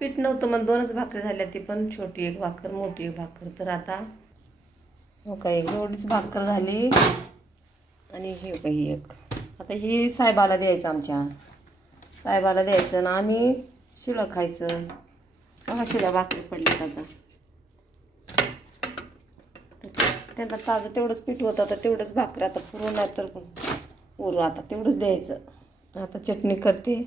पीठ नव्हतं मग 2च भाकरी झाल्या, ती पण छोटी एक भाकर मोठी एक भाकर. तर आता हो काय एवढीच भाकर झाली आणि हे काही एक. आता ही साहेबाला द्यायचं, आमच्या साहेबाला द्यायचं ना आम्ही शिळं खायचं. बघा शिळ्या भाकरी पडल्यात आता. त्यांना ताजं तेवढंच पीठ होतं, आता तेवढंच भाकरी आता पुरवणार तर पुरू आता तेवढंच द्यायचं. आता चटणी करते.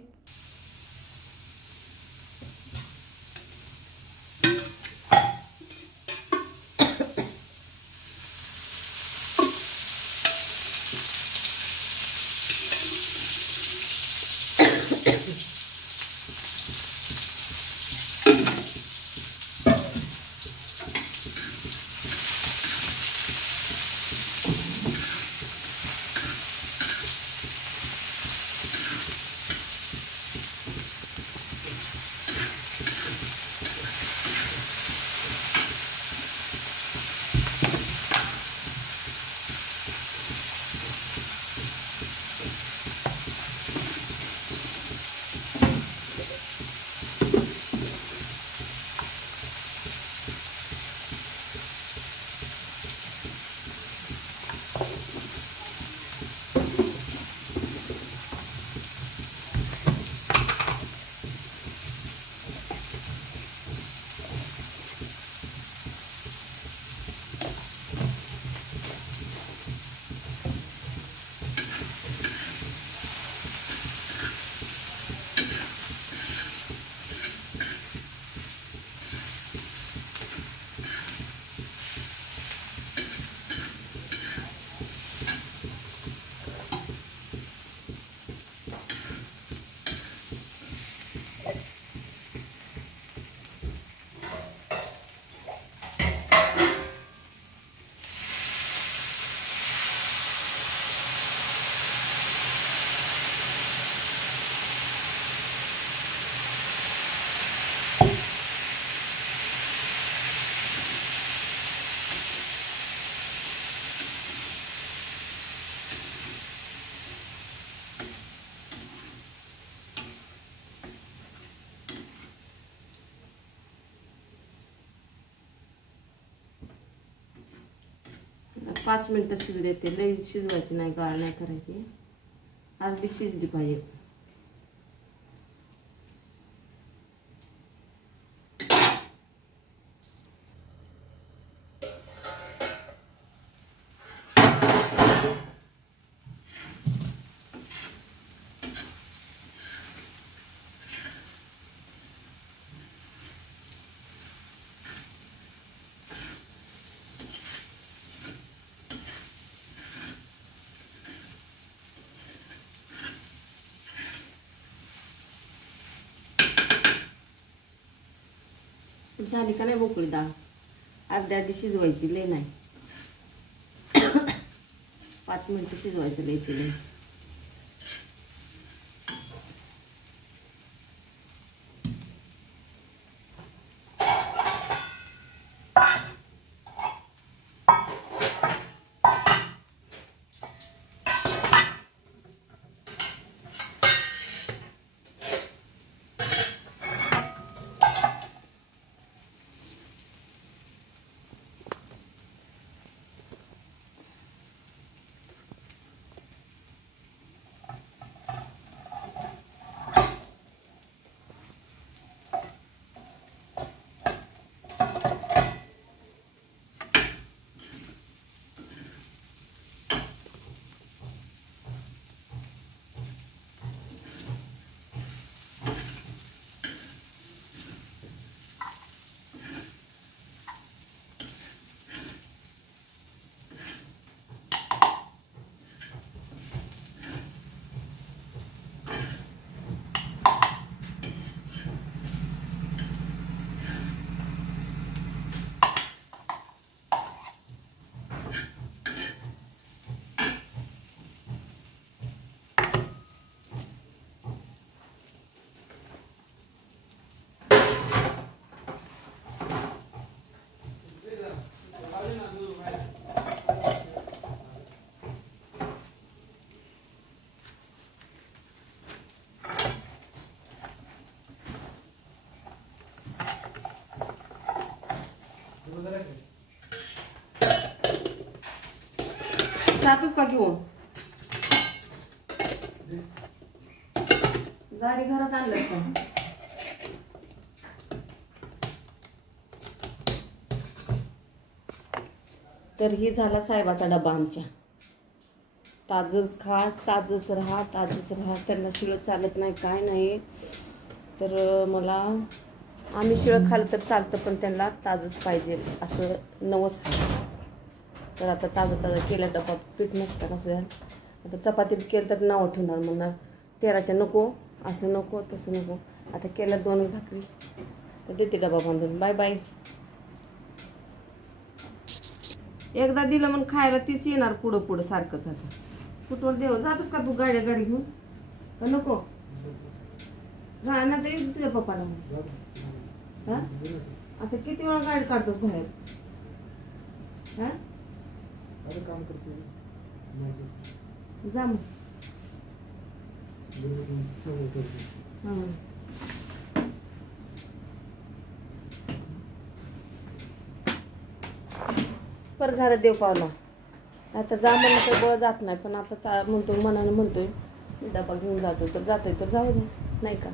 पाच मिनटं शिजू देते, लई शिजवायची नाही, गाळ नाही करायची, अर्धी शिजली पाहिजे. झाली का नाही मोकळी डाळ, अर्धी अर्धी शिजवायची, लई नाही. 5 मिनटं शिजवायचं लई ते लई. जातोस का घेऊन गाडी घरात आणलं का? तर ही झाला साहेबाचा डबा आमच्या. ताजंच खा, ताजंच राहा, ताजंच राहा. त्यांना शिळं चालत नाही, काय नाही. तर मला आम्ही शिळं खाल्लं तर चालतं, पण त्यांना ताजंच पाहिजे असं नवस आहे. तर आता ताजं केला डबा, पीठ नसताना सुद्धा आता चपाती केलं तर नाव ठेवणार, म्हणणार तेलाच्या नको, असं नको, तसं नको. आता केल्या 2 भाकरी तर देते डबा बांधून. Bye bye. एकदा दिलं मग खायला तीच येणार पुढं पुढं सारखंच. आता कुठवर देव जातोस का तू गाडी घेऊन का नको? राहणार तर येऊ तुझ्या पप्पाला. हा आता किती वेळा गाडी काढतोस बाहेर? हा काम करतो जा मग. बरं झालं देव पावला. आता जा म्हणलं तर बळ जात नाही, पण आता म्हणतो मनानं म्हणतोय डबा घेऊन जातो तर जातोय, तर जाऊ दे नाही का.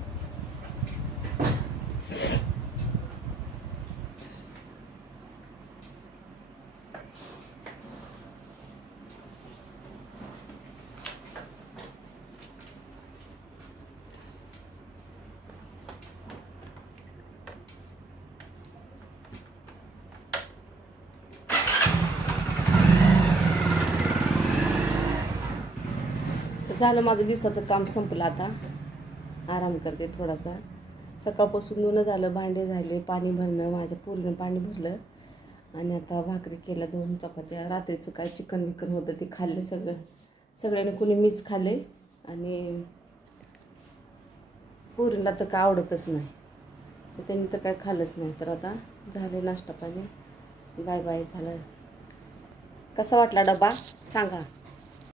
झालं माझं दिवसाचं काम संपलं. आता आराम करते थोडासा. सकाळपासून धुणं झालं, भांडे झाले, पाणी भरणं, माझ्या पोरीनं पाणी भरलं. आणि आता भाकरी केल्या, 2 चपात्या. रात्रीचं काय चिकन विकन होतं ते खाल्लं सगळ्यांनी. कुणी मीच खाल्ले आणि पोरीला तर काय आवडतच नाही, तर त्यांनी तर काय खाल्लंच नाही. तर आता झाले नाश्ता पाणी. Bye bye. झालं. कसा वाटला डबा सांगा.